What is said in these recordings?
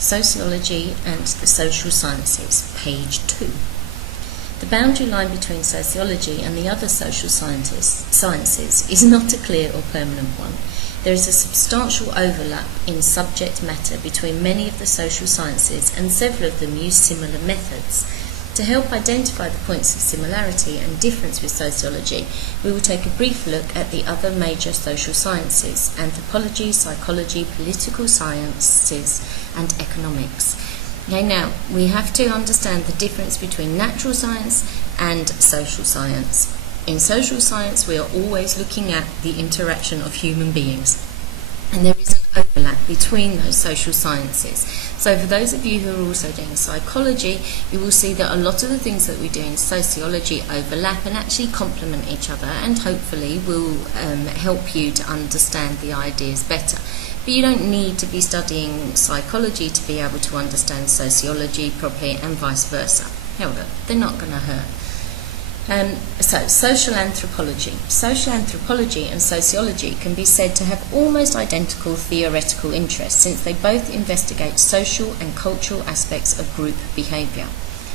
Sociology and the Social Sciences, page 2. The boundary line between sociology and the other social sciences is not a clear or permanent one. There is a substantial overlap in subject matter between many of the social sciences, and several of them use similar methods. To help identify the points of similarity and difference with sociology, we will take a brief look at the other major social sciences: anthropology, psychology, political sciences, and economics. Okay, now, we have to understand the difference between natural science and social science. In social science, we are always looking at the interaction of human beings, and there is an overlap between those social sciences. So for those of you who are also doing psychology, you will see that a lot of the things that we do in sociology overlap and actually complement each other, and hopefully will help you to understand the ideas better. But you don't need to be studying psychology to be able to understand sociology properly, and vice versa. However, they're not going to hurt. So, social anthropology. Social anthropology and sociology can be said to have almost identical theoretical interests, since they both investigate social and cultural aspects of group behaviour.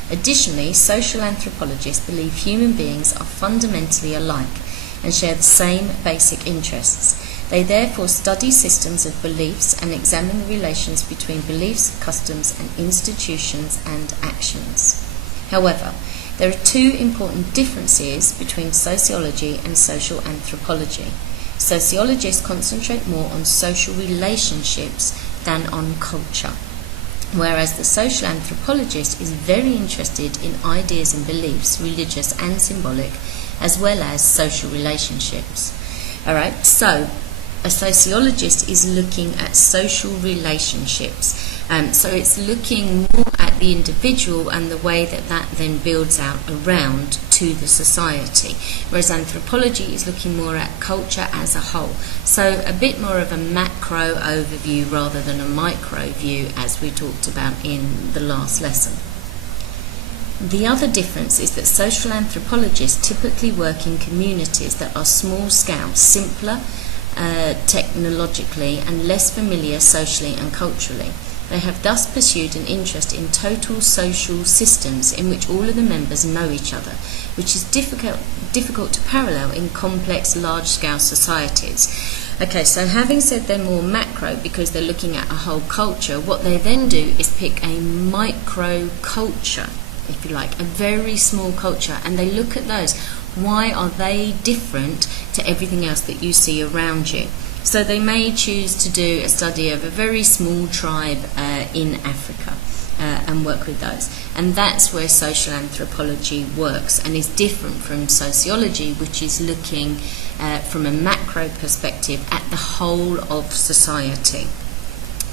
Additionally, social anthropologists believe human beings are fundamentally alike and share the same basic interests. They therefore study systems of beliefs and examine the relations between beliefs, customs, and institutions and actions. However, there are two important differences between sociology and social anthropology. Sociologists concentrate more on social relationships than on culture, whereas the social anthropologist is very interested in ideas and beliefs, religious and symbolic, as well as social relationships. Alright, so a sociologist is looking at social relationships. So it's looking more at the individual and the way that that then builds out around to the society, whereas anthropology is looking more at culture as a whole. So a bit more of a macro overview rather than a micro view, as we talked about in the last lesson. The other difference is that social anthropologists typically work in communities that are small scale, simpler technologically, and less familiar socially and culturally. They have thus pursued an interest in total social systems in which all of the members know each other, which is difficult to parallel in complex, large-scale societies. Okay, so having said they're more macro because they're looking at a whole culture, what they then do is pick a micro culture, if you like, a very small culture, and they look at those. Why are they different to everything else that you see around you? So they may choose to do a study of a very small tribe in Africa and work with those. And that's where social anthropology works and is different from sociology, which is looking from a macro perspective at the whole of society.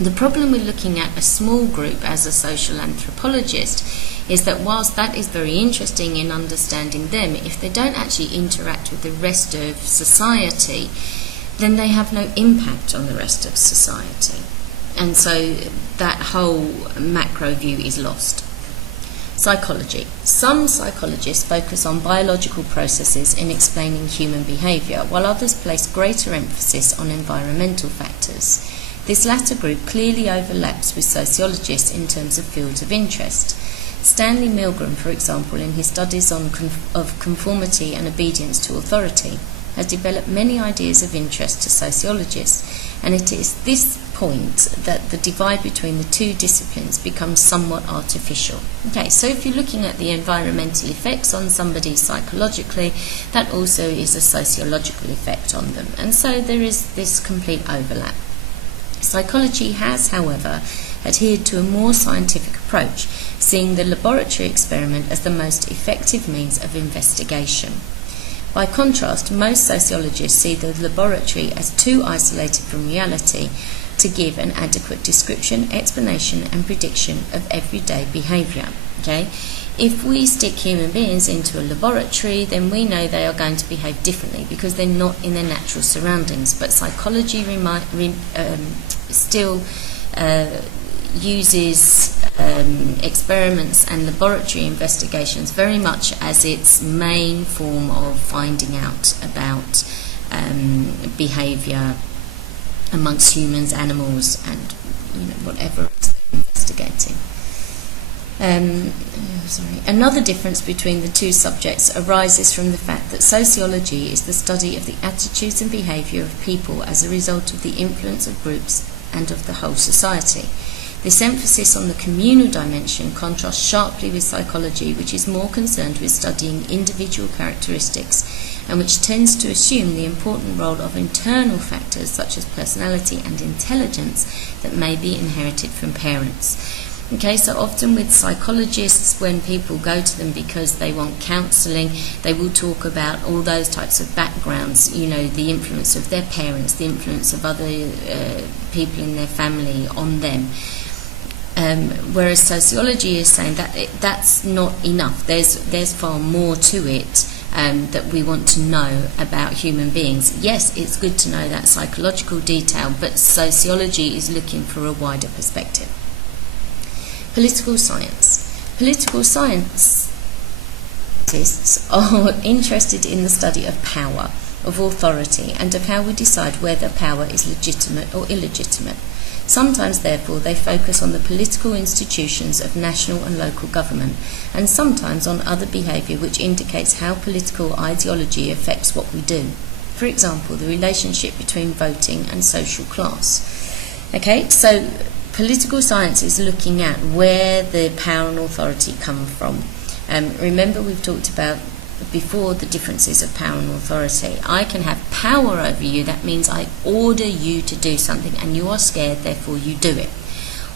The problem with looking at a small group as a social anthropologist is that whilst that is very interesting in understanding them, if they don't actually interact with the rest of society, then they have no impact on the rest of society. And so that whole macro view is lost. Psychology. Some psychologists focus on biological processes in explaining human behaviour, while others place greater emphasis on environmental factors. This latter group clearly overlaps with sociologists in terms of fields of interest. Stanley Milgram, for example, in his studies of conformity and obedience to authority, has developed many ideas of interest to sociologists, and it is this point that the divide between the two disciplines becomes somewhat artificial. Okay, so if you're looking at the environmental effects on somebody psychologically, that also is a sociological effect on them, and so there is this complete overlap. Psychology has, however, adhered to a more scientific approach, seeing the laboratory experiment as the most effective means of investigation. By contrast, most sociologists see the laboratory as too isolated from reality to give an adequate description, explanation, and prediction of everyday behaviour. Okay? If we stick human beings into a laboratory, then we know they are going to behave differently because they're not in their natural surroundings. But psychology still uses experiments and laboratory investigations very much as its main form of finding out about behaviour amongst humans, animals, and whatever else they're investigating. investigating. Another difference between the two subjects arises from the fact that sociology is the study of the attitudes and behaviour of people as a result of the influence of groups and of the whole society. This emphasis on the communal dimension contrasts sharply with psychology, which is more concerned with studying individual characteristics and which tends to assume the important role of internal factors such as personality and intelligence that may be inherited from parents. Okay, so often with psychologists, when people go to them because they want counselling, they will talk about all those types of backgrounds, you know, the influence of their parents, the influence of other people in their family on them. Whereas sociology is saying that that's not enough. There's far more to it that we want to know about human beings. Yes, it's good to know that psychological detail, but sociology is looking for a wider perspective. Political science. Political scientists are interested in the study of power, of authority, and of how we decide whether power is legitimate or illegitimate. Sometimes, therefore, they focus on the political institutions of national and local government, and sometimes on other behaviour which indicates how political ideology affects what we do. For example, the relationship between voting and social class. Okay, so political science is looking at where the power and authority come from. Remember, we've talked about before the differences of power and authority. I can have power over you, that means I order you to do something and you are scared, therefore you do it.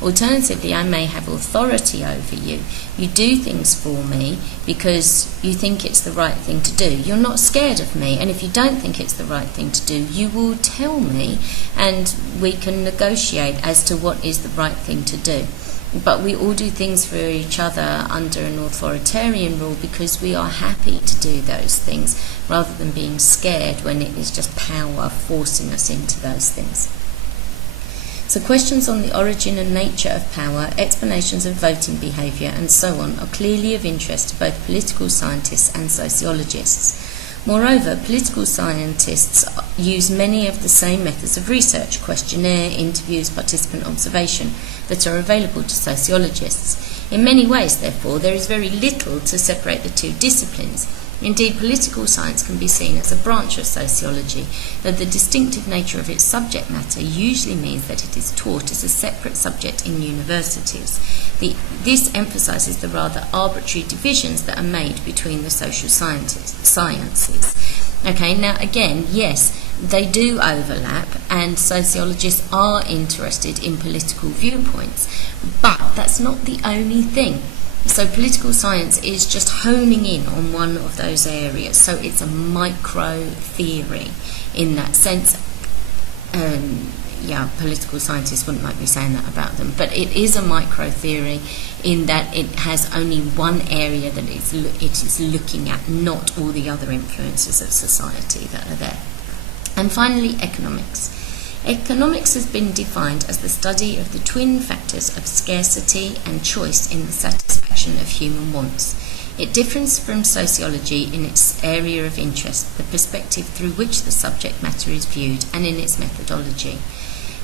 Alternatively, I may have authority over you. You do things for me because you think it's the right thing to do. You're not scared of me, and if you don't think it's the right thing to do, you will tell me and we can negotiate as to what is the right thing to do. But we all do things for each other under an authoritarian rule because we are happy to do those things rather than being scared when it is just power forcing us into those things. So questions on the origin and nature of power, explanations of voting behaviour and so on are clearly of interest to both political scientists and sociologists. Moreover, political scientists use many of the same methods of research, questionnaire, interviews, participant observation, that are available to sociologists. In many ways, therefore, there is very little to separate the two disciplines. Indeed, political science can be seen as a branch of sociology, though the distinctive nature of its subject matter usually means that it is taught as a separate subject in universities. This emphasises the rather arbitrary divisions that are made between the social sciences. Okay, now again, yes, they do overlap, and sociologists are interested in political viewpoints, but that's not the only thing. So political science is just honing in on one of those areas. So it's a micro theory in that sense. Political scientists wouldn't like me saying that about them, but it is a micro theory in that it has only one area that it is looking at, not all the other influences of society that are there. And finally, economics. Economics has been defined as the study of the twin factors of scarcity and choice in the satisfaction of human wants. It differs from sociology in its area of interest, the perspective through which the subject matter is viewed, and in its methodology.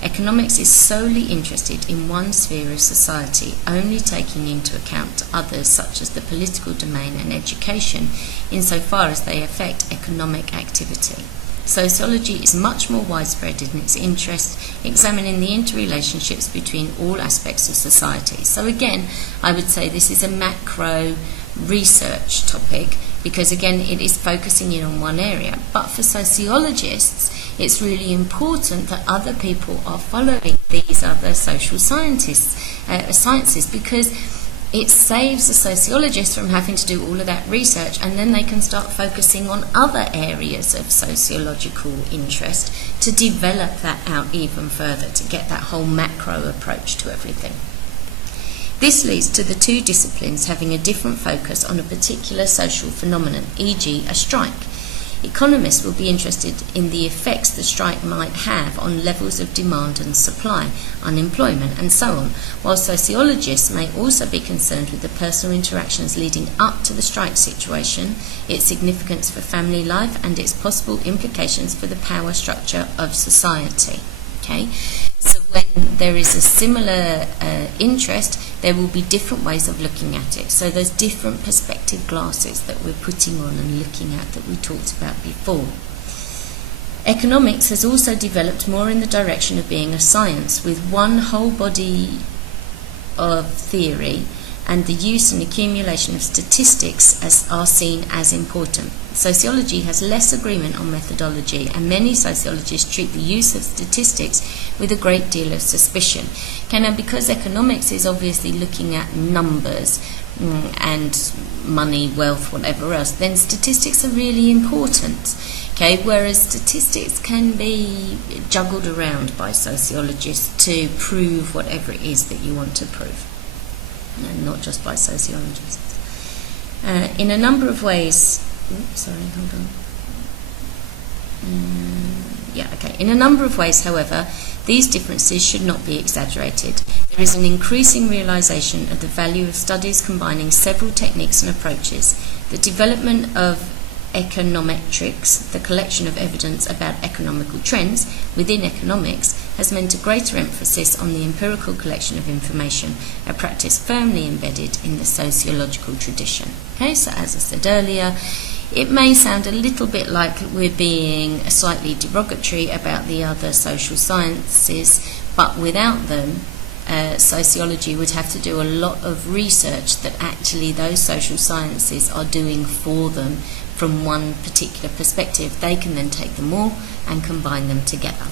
Economics is solely interested in one sphere of society, only taking into account others such as the political domain and education, insofar as they affect economic activity. Sociology is much more widespread in its interest, examining the interrelationships between all aspects of society. So again, I would say this is a macro research topic because again, it is focusing in on one area. But for sociologists, it's really important that other people are following these other social sciences because it saves the sociologists from having to do all of that research, and then they can start focusing on other areas of sociological interest to develop that out even further, to get that whole macro approach to everything. This leads to the two disciplines having a different focus on a particular social phenomenon, e.g. a strike. Economists will be interested in the effects the strike might have on levels of demand and supply, unemployment, and so on, while sociologists may also be concerned with the personal interactions leading up to the strike situation, its significance for family life, and its possible implications for the power structure of society. Okay, so when there is a similar interest, there will be different ways of looking at it. So there's different perspective glasses that we're putting on and looking at that we talked about before. Economics has also developed more in the direction of being a science with one whole body of theory, and the use and accumulation of statistics are seen as important. Sociology has less agreement on methodology, and many sociologists treat the use of statistics with a great deal of suspicion. Okay, now because economics is obviously looking at numbers and money, wealth, whatever else, then statistics are really important. Okay, whereas statistics can be juggled around by sociologists to prove whatever it is that you want to prove, and not just by sociologists. In a number of ways, In a number of ways, however, these differences should not be exaggerated. There is an increasing realization of the value of studies combining several techniques and approaches. The development of econometrics, the collection of evidence about economical trends within economics, has meant a greater emphasis on the empirical collection of information, a practice firmly embedded in the sociological tradition. Okay, so as I said earlier, it may sound a little bit like we're being slightly derogatory about the other social sciences, but without them, sociology would have to do a lot of research that actually those social sciences are doing for them from one particular perspective. They can then take them all and combine them together.